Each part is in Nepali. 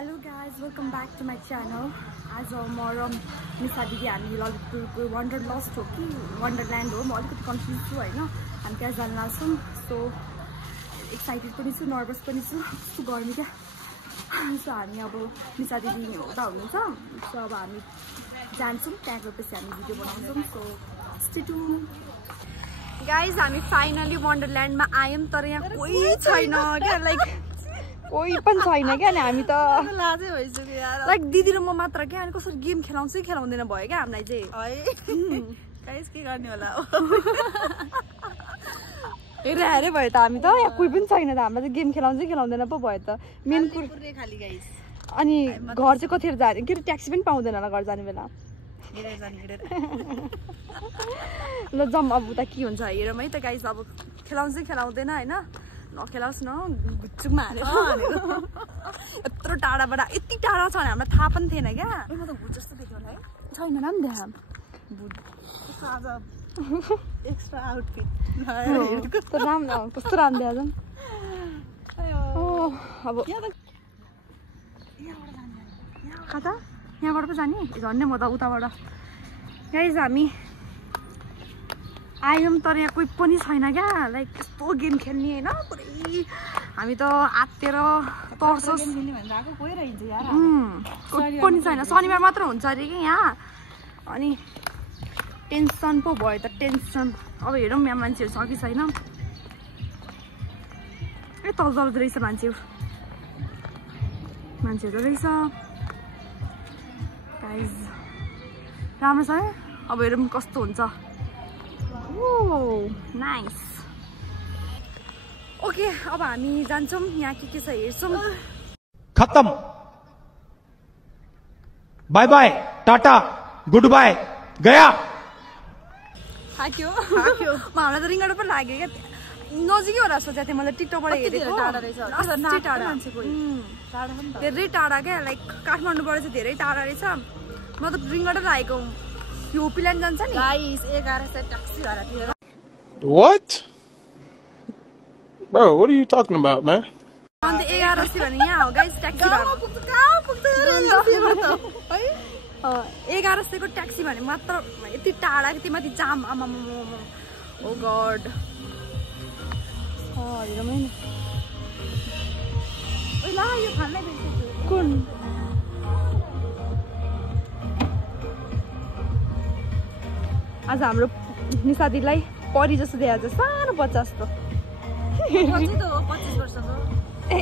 Hello guys, welcome back to my channel. आज म र निशा दिदी हामी ललितपुरको वन्डरलस्ट हो कि वन्डरल्यान्ड हो, म अलिकति कन्फ्युज छु हैन। हामी त्यहाँ जान लाग्छौँ। सो एक्साइटेड पनि छु, नर्भस पनि छु, कस्तो गर्मी क्या। सो हामी अब निशा दिदी उता हुनुहुन्छ। सो अब हामी जान्छौँ, त्यहाँ गएपछि हामी भिडियो बनाउँछौँ। So stay tune. गाइज हामी फाइनली वन्डरल्यान्डमा आयौँ, तर यहाँ कोही छैन क्या, लाइक कोही पनि छैन क्या। अनि हामी त लाजै भइसक्यो यार, लाइक दिदी र म मात्र क्या। अनि कसरी गेम खेलाउँछ खेलाउँदैन भयो क्या हामीलाई चाहिँ है। गाइस के गर्ने होला हेरे हेरे भयो त। हामी त यहाँ कोही पनि छैन त, हामीलाई चाहिँ गेम खेलाउँछ खेलाउँदैन पो भयो त मेन कुरो खाली गाइस। अनि घर चाहिँ कतिखेर जाने, के ट्याक्सी पनि पाउँदैन होला घर जाने बेला। ल जाउँ अब उता के हुन्छ हेरौँ है त गाइस। अब खेलाउँछ खेलाउँदैन होइन, नखेलाओस् न गुच्चुकमा हालेर यत्रो टाढाबाट, यति टाढा छ भने हामीलाई थाहा पनि थिएन क्या। म त भुत जस्तो देख्यो होला है, छैन नाम देखा भुत आज एक्स्ट्रा आउटफिट कस्तो राम्रो, कस्तो राम्रो देखा छन्। अब कता यहाँबाट पो जाने झन्डै, म त उताबाट। गाइस हामी आयौँ तर यहाँ कोही पनि छैन क्या, लाइक यस्तो गेम खेल्ने होइन पुरै। हामी त आत्तिएर तर्सोस् कोही पनि छैन, शनिबार मात्र हुन्छ अरे कि यहाँ। अनि टेन्सन पो भयो त, टेन्सन। अब हेरौँ यहाँ मान्छेहरू छ कि छैन। ए तल तल रहेछ मान्छेहरू रहेछ गाइज, राम्रो छ है। अब हेरौँ कस्तो हुन्छ। नाइस। ओके अब हामी जान्छौँ, यहाँ के छ हेर्छौँ। खत्म, बाय बाय, टाटा, गुड बाय, गया। थाक्यो मलाई त रिङ्गडो पनि लाग्यो क्या, नजिकै होला सोचेको थिएँ मैले टिकटकबाट हेरेको। धेरै टाढा क्या, लाइक काठमाडौँबाट चाहिँ धेरै टाढा रहेछ। म त रिङ्गडो लागेको। यो प्लान जान्छ नि गाइस 1100 ट्याक्सी भाडा तिरेर। What? Bro, what are you talking about, man? अन्त 1100 भने यहाँ हो गाइस ट्याक्सी भाडा। 1100 को ट्याक्सी भने मात्र यति टाढा, यति माथि जाम। ओ गॉड। हेरौँ है न। ओइ ला यो खानलाई भेट्छु कुन आज हाम्रो निशा दिदीलाई परी जस्तो देखाएको छ, सानो बच्चा जस्तो।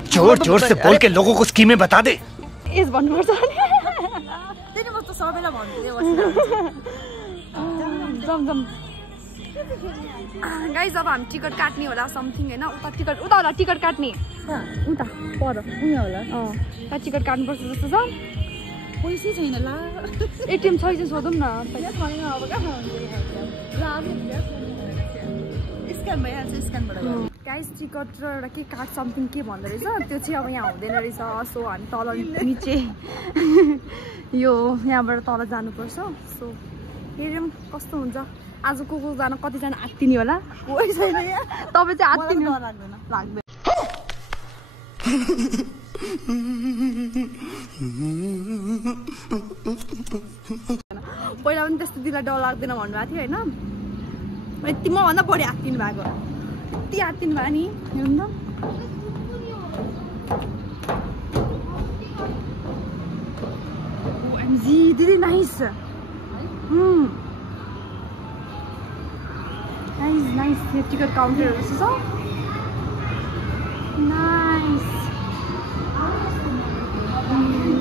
जोर जोर से बोल के लोगों को स्कीमें बता दे। एज भन्नुपर्छ गाइस। अब हामी टिकट काट्ने होला समथिङ होइन, उता टिकट उता होला टिकट काट्ने उता पर उयो होला। त्यहाँ टिकट काट्नुपर्छ जस्तो छ। पैसै छैन ला, एटिएम छ चाहिँ सोधौँ न। गाइस टिकट र एउटा के कार्ड समथिङ के भन्दो रहेछ, त्यो चाहिँ अब यहाँ हुँदैन रहेछ। सो हामी तल निचे यो यहाँबाट तल जानुपर्छ। सो हेरौँ कस्तो हुन्छ। आज को जान कतिजना आत्तिने होला, कोही छैन यहाँ। तपाईँ चाहिँ आत्तिने लाग्दैन? पहिला पनि त्यस्तो दिदीलाई डर लाग्दैन भन्नुभएको थियो होइन। यति मभन्दा बढी आत्तिनु भएको, यति आत्तिनु भयो नि। हेर्नु त ओएमजी दिदी नाइस। Nice nice. यो टिकट काउन्टरहरू छ। नाइस।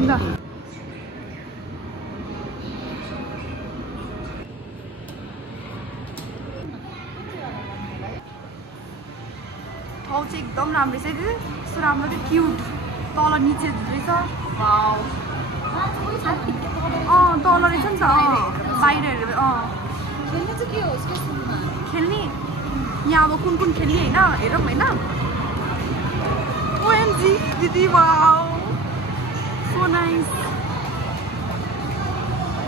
ल ठाउँ चाहिँ एकदम राम्रो रहेछ दिदी, यस्तो राम्रो थियो, क्युट। तल निचे रहेछ। वाउ तल रहेछ नि त, बाहिर हेरेर। खेल्ने चाहिँ के हो खेल्ने यहाँ, अब कुन कुन खेल्ने होइन हेरौँ होइन। ओएमजी दिदी वाउ सो नाइस।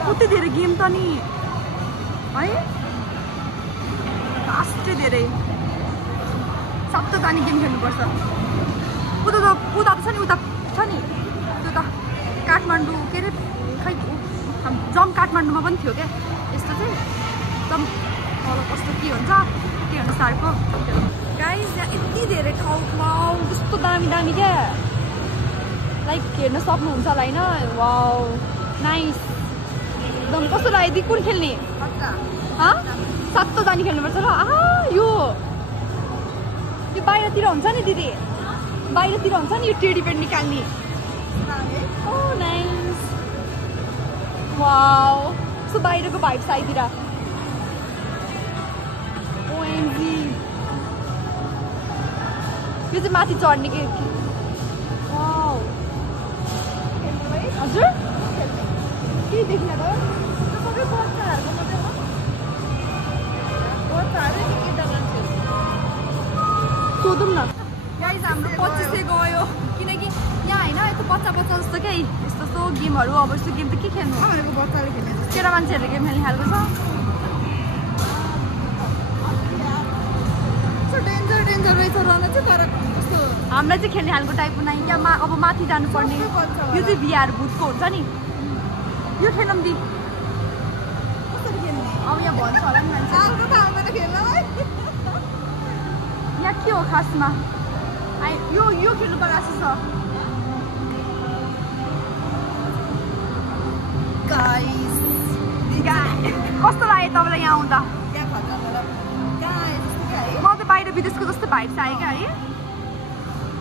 कति धेरै गेम त नि है, लास्टै धेरै सबैजना गेम खेल्नुपर्छ। उता त छ नि, उता छ नि त्यो त काठमाडौँ के अरे खै जम काठमाडौँमा पनि थियो क्या यस्तो चाहिँ एकदम तल कस्तो के हुन्छ के अनुसारको गाइस यहाँ यति धेरै ठाउँमा कस्तो दामी दामी क्या लाइक हेर्न सक्नुहुन्छ होला होइन वाउ नाइस एकदम कस्तो लाग्यो दिदी कुन खेल्ने सत्तो जानी खेल्नुपर्छ र यो बाहिरतिर हुन्छ नि दिदी बाहिरतिर हुन्छ नि यो टेडी बेड निकाल्ने ओ नाइस वाउ सो बाहिरको भाइब साइडतिर ओएमजी यो चाहिँ माथि चढ्ने के वाउ हजुर के देखिन त सबै बच्चाहरूको सोधौँ न गाइज हाम्रो 25 गयो किनकि यहाँ होइन यस्तो बच्चा बच्चा जस्तो क्या यस्तो यस्तो गेमहरू अब यस्तो गेम त के खेल्नु बच्चाले खेल्ने केटा मान्छेहरूले गेम खेल्ने खालको छ डेन्जर डेन्जर रहेछ रहन चाहिँ तर कस्तो हामीलाई चाहिँ खेल्ने खालको टाइपको नै क्या अब माथि जानुपर्ने यो चाहिँ भिआर भूतको हुन्छ नि यो खेलौँ दि कसरी खेल्ने अब यहाँ भन्छ होला नि मान्छे यहाँ के हो खासमा यो खेल्नु पर्छ जस्तो छ गाइस कस्तो लाग्यो तपाईँलाई यहाँ आउँदा म त बाहिर विदेशको जस्तो भाइब छ आयो क्या है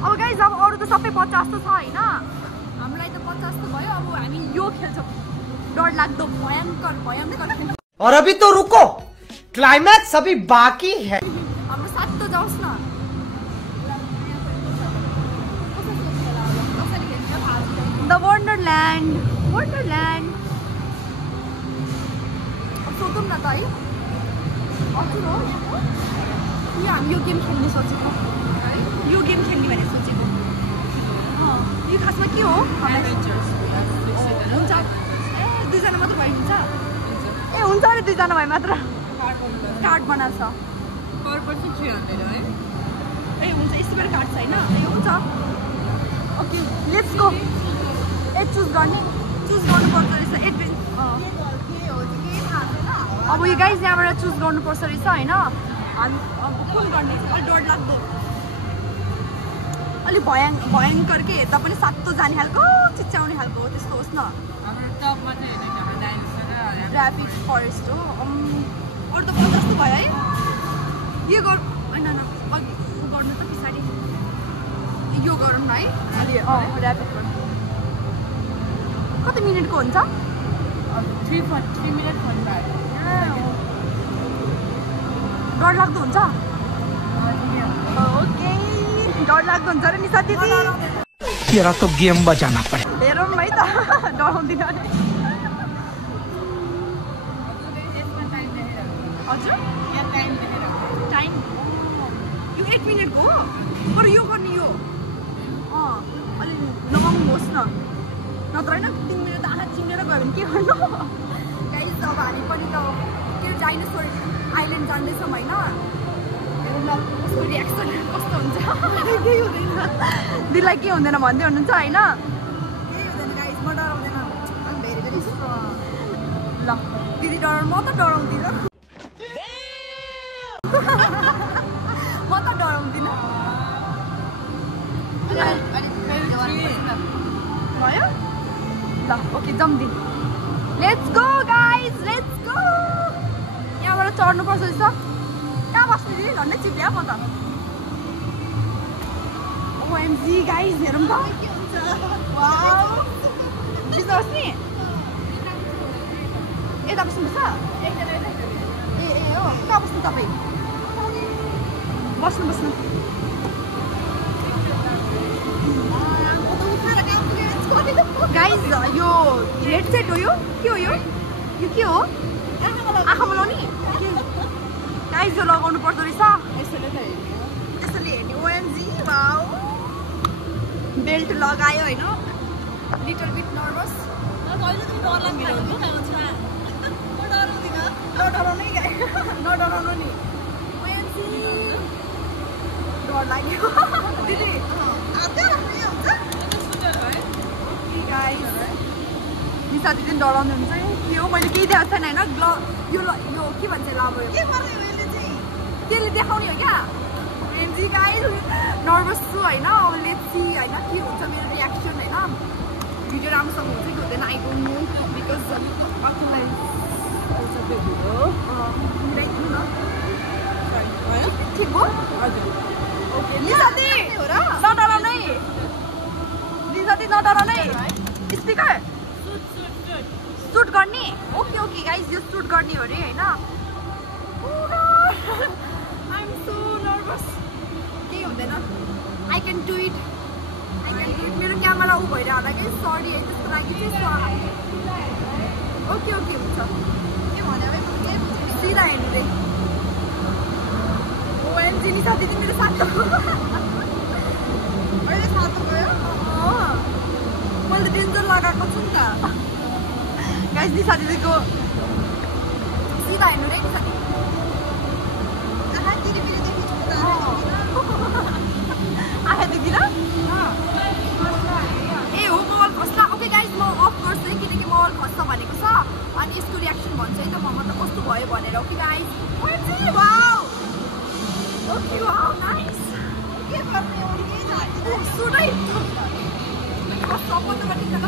अब गाइस अब अरू त सबै 50 जस्तो छ होइन हामीलाई त 50 जस्तो भयो अब हामी यो खेल्छौँ डर लाग्दो भयङ्कर भयङ्कर और अभी तो रुको क्लाइमैक्स अभी बाकी है हाम्रो साथ त जाओस् न द वन्डरल्यान्ड अब सोधौँ न त है हजुर हो यो हामी यो गेम खेल्ने सोचेको यो गेम खेल्ने भनेर सोचेको यो खासमा के हो हुन्छ ए दुईजना मात्र भयो हुन्छ ए हुन्छ अरे दुईजना भयो मात्र कार्ड बनाएको छ ए हुन्छ यस्तो बेला कार्ड छैन ए हुन्छ ओके लेट्स गो चुज गर्नुपर्छ रहेछ अब यो गाइज यहाँबाट चुज गर्नुपर्छ रहेछ होइन हामी अब कुन गर्ने अलिक डर लाग्दो अलिक भयङ्कर के हेर्दा पनि सातो जाने खालको चिच्याउने खालको हो त्यस्तो होस् न ट्राफिक फरेस्ट हो अरू त 50 जस्तो भयो है यो होइन अघि गर्नु त पछाडि यो गरौँ न है अलि ऱ्यापिड गर्नु कति मिनटको हुन्छ 3 मिनट डर लाग्दो हुन्छ ओके डर लाग्दो हुन्छ र निशा दिदी तेरा तो गेम बजाना पड़े हेरौँ है त डराउँदिन हजुर टाइम यो 1 मिनटको हो तर यो गर्ने यो अलि नमाउनुहोस् न नत्र होइन 3 मिनट आँखा चिनेर गयो भने के गर्नु गाइस अब हामी पनि त के डाइनोसर आइल्यान्ड जाँदैछौँ होइन हेरौँ न उसको रियाक्सन कस्तो हुन्छ केही हुँदैन दिदीलाई के हुँदैन भन्दै हुनुहुन्छ होइन केही हुँदैन गाइस म डराउँदैन भेरी भेरी स्ट्रङ ल दिदी डराउनु म त डराउँदिनँ म त डराउँदिनँ भयो ल ओके जम्दी let's go guys let's go यहाँबाट चढ्नुपर्छ रहेछ कहाँ बस्नु दिदी झन्डै चिप्ल्या म त ओएमजी गाइज हेरौँ त वाउ बुझ्नुहोस् नि यता बस्नुपर्छ ए हो कहाँ बस्नु तपाईँ बस्नु गाइज यो हेडसेट हो यो के हो यो के हो आँखामा लाउने गाइज यो लगाउनु पर्दो रहेछ यसरी हेर्ने ओएमजी वाउ बेल्ट लगायो होइन लिटल बिट नर्भस नडराउनु नि ओएमजी डर लाग्यो दिदी guys निशा दिदी डराउनु हुन्छ यो मैले केही देखाएको छैन हैन यो के भन्छ अब के गर्ने मैले चाहिँ त्यसले देखाउने हो क्या एमजी गाइस नर्भस छु हैन अब लेट्स सी हैन के हुन्छ मेरो रियाक्सन हैन भिडियो राम्रोसँग हुन्छ कि हुँदैन आई डोन्ट नो बिकज आफुलाई मिलाइदिनु न ठिक हो हजुर ओके निशा दिदी नडराउनै निशा दिदी नडराउनै स्पिकर सुट गर्ने ओके ओके गाइस यो सुट गर्ने हो रे हैन आई एम सो नर्भस केही हुँदैन आई क्यान डु इट मेरो क्यामेरा उ भएर होला कि सरी है त्यसको लागि चाहिँ ओके ओके हुन्छ के भने सिधा हेर्नु रे ओएमजी निशा दिदी मेरो साथ अहिले साथ गयो मैले डेन्जर लगाएको छु नि त गाइस निशा दिदीको सिधा हेर्नु रे निशा दिदी आँखा देखिन ए हो मोबाइल खस्ला ओके गाइस म अफ गर्छु है किनकि मोबाइल खस्छ भनेको छ अनि यसको रियाक्सन भन्छ है त म मतलब कस्तो भयो भनेर okay guys wow okay wow nice के गर्ने हो के जाने सुनै कस्तो पत्तो पनि त ल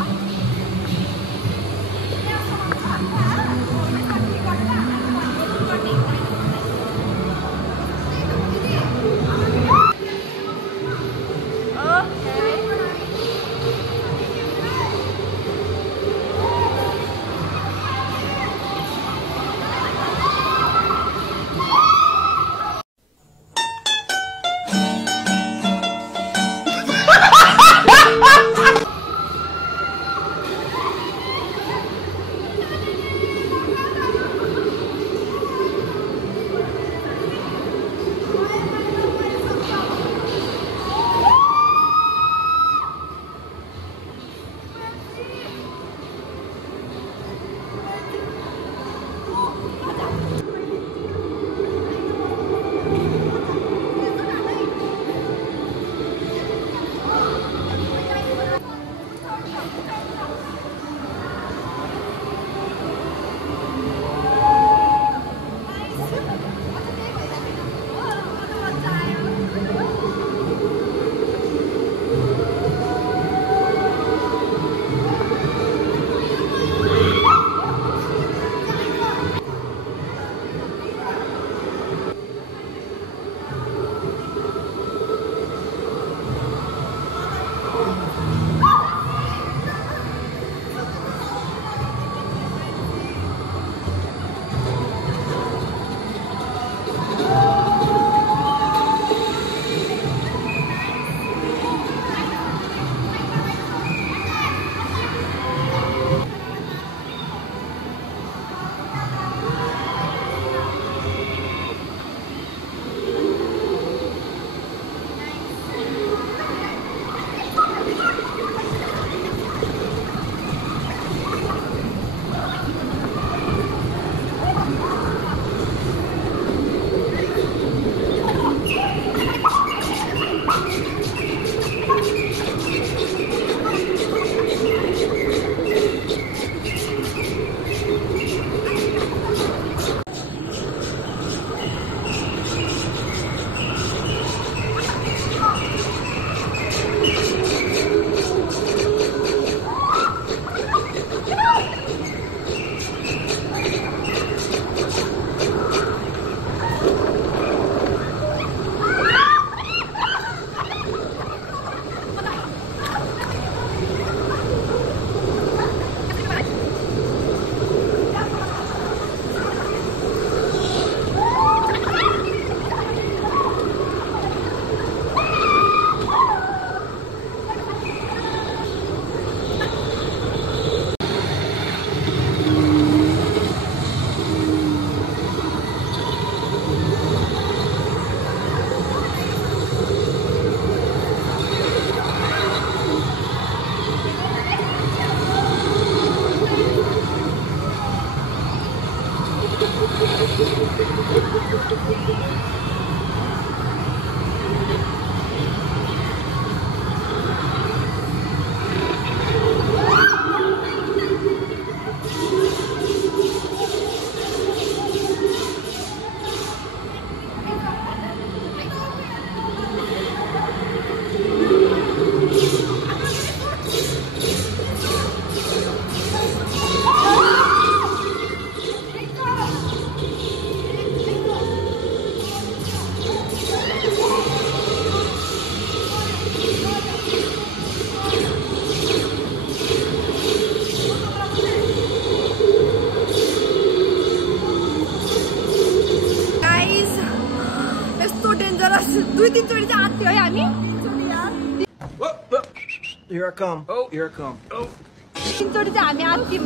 Here I come. Oh, here I come. Oh. तीनचोटि चाहिँ हामी आत्तियौँ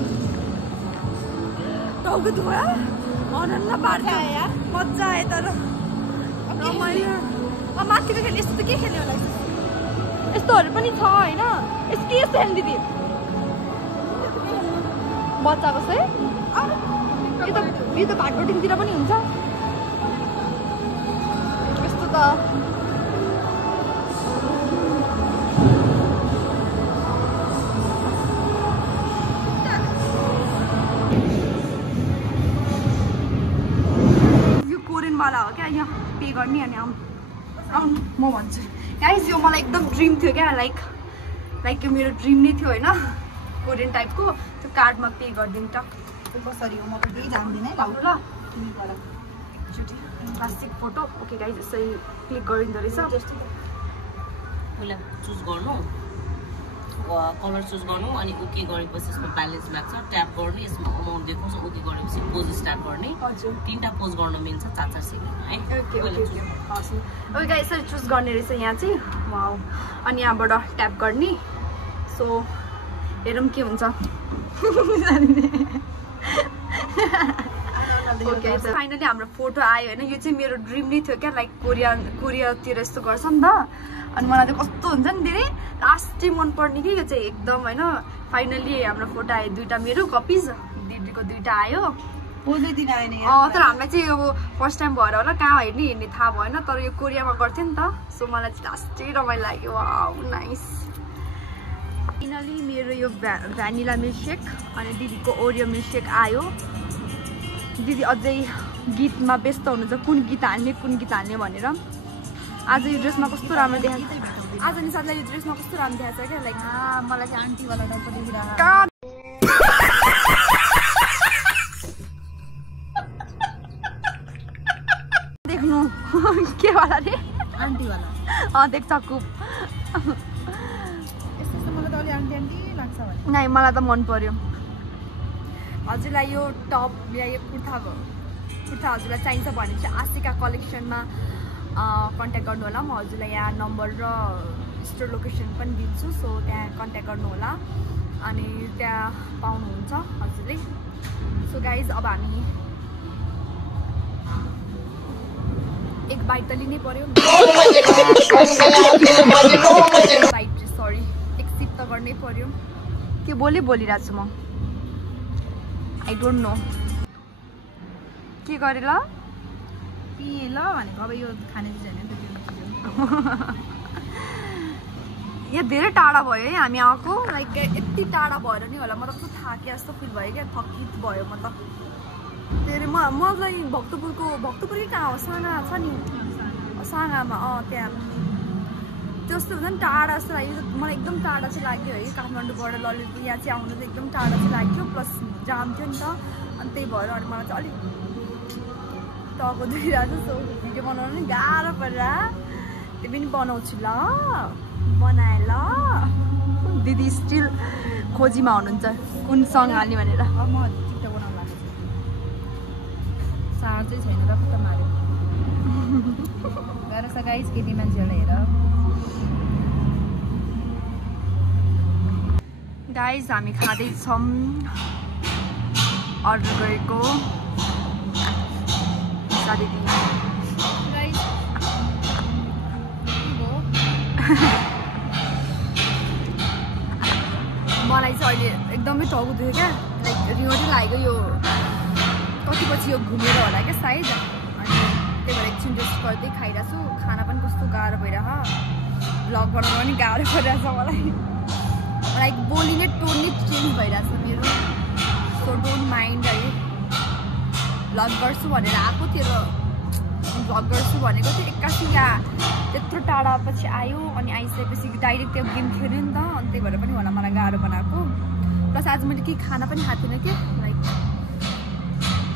टाउको धोया अनन्न पार्छ मजा आयो तर रमाइलो माथिको खेल्ने यस्तो के खेल्ने होला यस्तोहरू पनि छ होइन यस्तो के यस्तो खेल्ने दिदी बच्चाको चाहिँ यो त भाटबटिङतिर पनि हुन्छ यस्तो त वाला हो क्या यहाँ पे गर्ने अनि आउनु म भन्छु गाइस यो मलाई एकदम ड्रिम थियो क्या लाइक यो मेरो ड्रिम नै थियो होइन कोरियन टाइपको त्यो कार्डमा पे गरिदिनु त कसरी हो म त केही जान्दिनँ है ल प्लास्टिक फोटो ओके गाइस यसरी क्लिक गरिँदो रहेछ पहिला चुज गर्नु कलर चुज गर्नु अनि ओके गरेपछि यसमा ब्यालेन्स लाग्छ ट्याप गर्ने यसमा अमाउन्ट देखाउँछ ओके गरेपछि पोज स्टार्ट गर्ने हजुर 3टा पोज गर्न मिल्छ 4-4 सेकेन्डमा है ओके गाइस यसरी चुज गर्ने रहेछ यहाँ चाहिँ वाउ अनि यहाँबाट ट्याप गर्ने सो हेरौँ के हुन्छ ओके फाइनली हाम्रो फोटो आयो होइन यो चाहिँ मेरो ड्रिम नै थियो क्या लाइक कोरियातिर यस्तो गर्छ नि त अनि मलाई चाहिँ कस्तो हुन्छ नि धेरै लास्टै मनपर्ने कि यो चाहिँ एकदम होइन फाइनली हाम्रो फोटो आयो 2टा मेरो कपिज दिदीको 2टा आयो तर हामीलाई चाहिँ अब फर्स्ट टाइम भएर होला कहाँ हेर्ने थाहा भएन तर यो कोरियामा गर्थ्यो नि त सो मलाई चाहिँ लास्टै रमाइलो लाग्यो वाउ नाइस फाइनली मेरो यो भ्यानिला मिल्कसेक अनि दिदीको ओरियो मिल्कसेक आयो दिदी अझै गीतमा व्यस्त हुनुहुन्छ कुन गीत हाल्ने भनेर आज यो ड्रेसमा कस्तो राम्रो देखाएको आज नि साथीलाई यो ड्रेसमा कस्तो राम्रो देखाएको छ क्या लाइक मलाई चाहिँ आन्टीवाला टाइपको देखिरहेको देख्नु के वाला रे आन्टीवाला देख्छ कुप यस्तो मलाई त अलि आन्टी लाग्छ भने नै मलाई त मन पर्यो हजुरलाई यो टप या यो कुर्ता हजुरलाई चाहिन्छ भने चाहिँ आशिका कलेक्सनमा कन्ट्याक्ट गर्नु होला म हजुरलाई यहाँ नम्बर र स्टोर लोकेसन पनि दिन्छु सो त्यहाँ कन्ट्याक्ट गर्नु होला अनि त्यहाँ पाउनुहुन्छ हजुरले सो गाइज अब हामी एक बाइट त लिनै पर्यो बाइट सरी एक सिप त गर्नै पर्यो के बोलिरहेको छु म आई डोन्ट नो के गरे ल पिए ल भनेको अब यो खाने चिज होइन यहाँ धेरै टाढा भयो है हामी आएको लाइक यति टाढा भएर नि होला म त कस्तो थाके जस्तो फिल भयो क्या थकित भयो म त धेरै मलाई भक्तपुरकै कहाँ हो साँगा छ नि साँगामा त्यहाँ त्यस्तो हुन्छ नि टाढा जस्तो लाग्यो मलाई एकदम टाढा चाहिँ लाग्यो है काठमाडौँबाट ललितपुर यहाँ चाहिँ आउनु चाहिँ एकदम टाढा चाहिँ लाग्यो प्लस जाम थियो नि त अनि त्यही भएर अनि मलाई चाहिँ अलिक टाउको दुखिरहेको छ सो भिडियो बनाउनु नि गाह्रो परेर त्यो पनि बनाउँछु ल बनाए ल दिदी स्टिल खोजीमा हुनुहुन्छ कुन सङ हाल्ने भनेर म टिकटक बनाउनु लाग्छ साँड चाहिँ छैन र खुट्टा मार्यो गाह्रो छ गाइस केटी मान्छेहरूलाई हेर गाइस हामी खाँदैछौँ अर्डर गरेको साथी मलाई चाहिँ अहिले एकदमै टाउको दुख्यो क्या लाइक रिमोटै लागेको यो कति पछि यो घुमेर होला क्या सायद अनि त्यही भएर एकछिन रेस्ट गर्दै खाइरहेको छु खाना पनि कस्तो गाह्रो भइरहेको भ्लग बनाउनु पनि गाह्रो परिरहेको छ मलाई लाइक बोलिने टोन नै चेन्ज भइरहेको छ मेरो सो डोन्ट माइन्ड है भ्लग गर्छु भनेर आएको थियो र भ्लग गर्छु भनेको थिएँ, एक्कासी यहाँ त्यत्रो टाढा पछि आयो अनि आइसकेपछि डाइरेक्ट त्यो गेम खेल्यो नि त, अनि त्यही भएर पनि होला मलाई गाह्रो बनाएको। प्लस आज मैले केही खाना पनि खाएको थिइनँ क्या, लाइक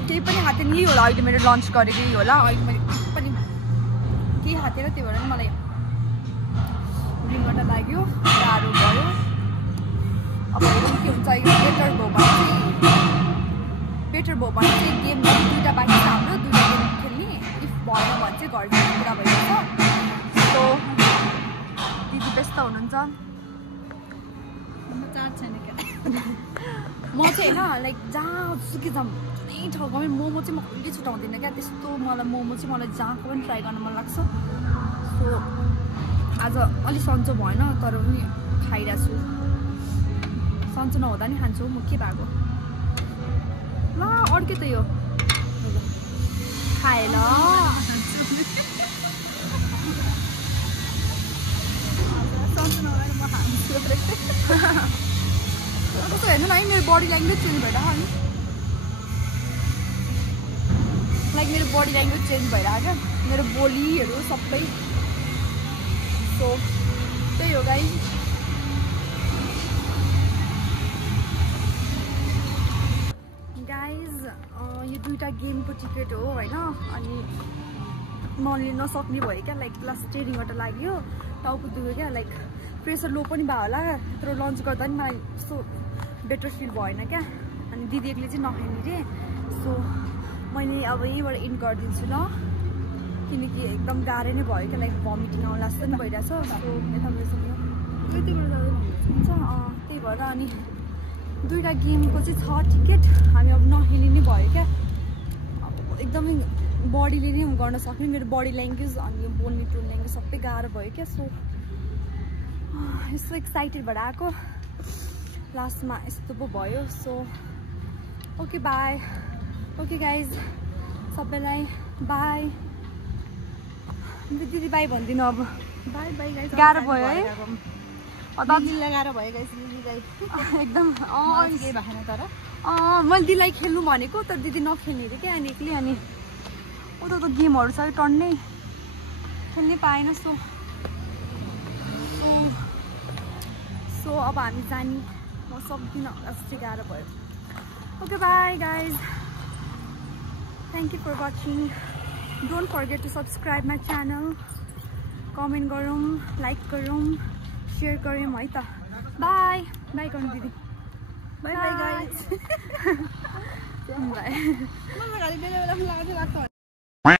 केही पनि खाएको थिएन, यही होला अहिले मेरो लन्च गरेको यही होला। अहिले मैले पनि केही खाएको थिएन, त्यही भएर पनि मलाई रिङबाट लाग्यो, गाह्रो भयो। अब हेरौँ के हुन्छ। बेटर भयो भने चाहिँ गेम 2टा बाँकी छ हाम्रो, 2टा गेम खेल्ने। इफ भएन भने चाहिँ घर जाने कुरा भइरहेको छ। सो दिदी व्यस्त हुनुहुन्छ, चार्ज छैन क्या। म चाहिँ होइन लाइक जहाँ सुकै जाऊँ जुनै ठाउँको पनि मोमो चाहिँ म कहिले छुटाउँदिनँ क्या। त्यस्तो मलाई मोमो चाहिँ मलाई जहाँको पनि ट्राई गर्न मन लाग्छ। सो आज अलिक सन्चो भएन तर पनि खाइरहेको छु। सन्चो नहुँदा नि खान्छु म, के भएको ल। अर्कै त यो खाएँ ल। सन्चो नभएर म खान्छु। कस्तो हेर्नु न है, मेरो बडी ल्याङ्ग्वेज चेन्ज भइरहेको नि, लाइक मेरो बडी ल्याङ्ग्वेज चेन्ज भइरहेको क्या, मेरो बोलीहरू सबै। सो त्यही हो गाइस। यो 2टा गेमको टिकट हो होइन, अनि म लिन नसक्ने भयो क्या, लाइक प्लस ट्रेनिङबाट लाग्यो, टाउको दुख्यो क्या, लाइक प्रेसर लो पनि भयो होला। त्यत्रो लन्च गर्दा पनि मलाई यस्तो बेटर फिल भएन क्या। अनि दिदी एक्लै चाहिँ नखाने रे। सो मैले अब यहीँबाट इन्ड गरिदिन्छु ल, किनकि एकदम गाह्रो नै भयो क्या, लाइक भमिटिङ आउला जस्तो पनि भइरहेछ। सो यता गइसक्यो हुन्छ, त्यही भएर अनि 2टा गेमको चाहिँ छ टिकट, हामी अब नखेल्ने नै भयो क्या। अब एकदमै बडीले नै गर्न सक्ने, मेरो बडी ल्याङ्ग्वेज अनि यो बोल्ने टोन ल्याङ्ग्वेज सबै गाह्रो भयो क्या। सो यस्तो एक्साइटेड भएर आएको, लास्टमा यस्तो पो भयो। So okay by, okay guys सबैलाई बाई। दिदी बाई भनिदिनु अब। By bye guys. गाह्रो भयो है, दिदीलाई गाह्रो भयो गाइस। दिदीलाई एकदम केही भएन तर मैले दिदीलाई खेल्नु भनेको तर दिदी नखेल्ने अरे क्या, अनि एक्लै। अनि उता त गेमहरू छ टन्नै खेल्नै पाएन। सो अब हामी जाने, म सक्दिनँ, जस्तै गाह्रो भयो। Okay bye guys, thank you for watching. Don't forget to subscribe my channel, comment गरौँ, लाइक गरौँ, सेयर गरौँ है त। बाई बाई गर्नु दिदी। Bye bye guys. बाई। मलाई बेला बेला लाग्छ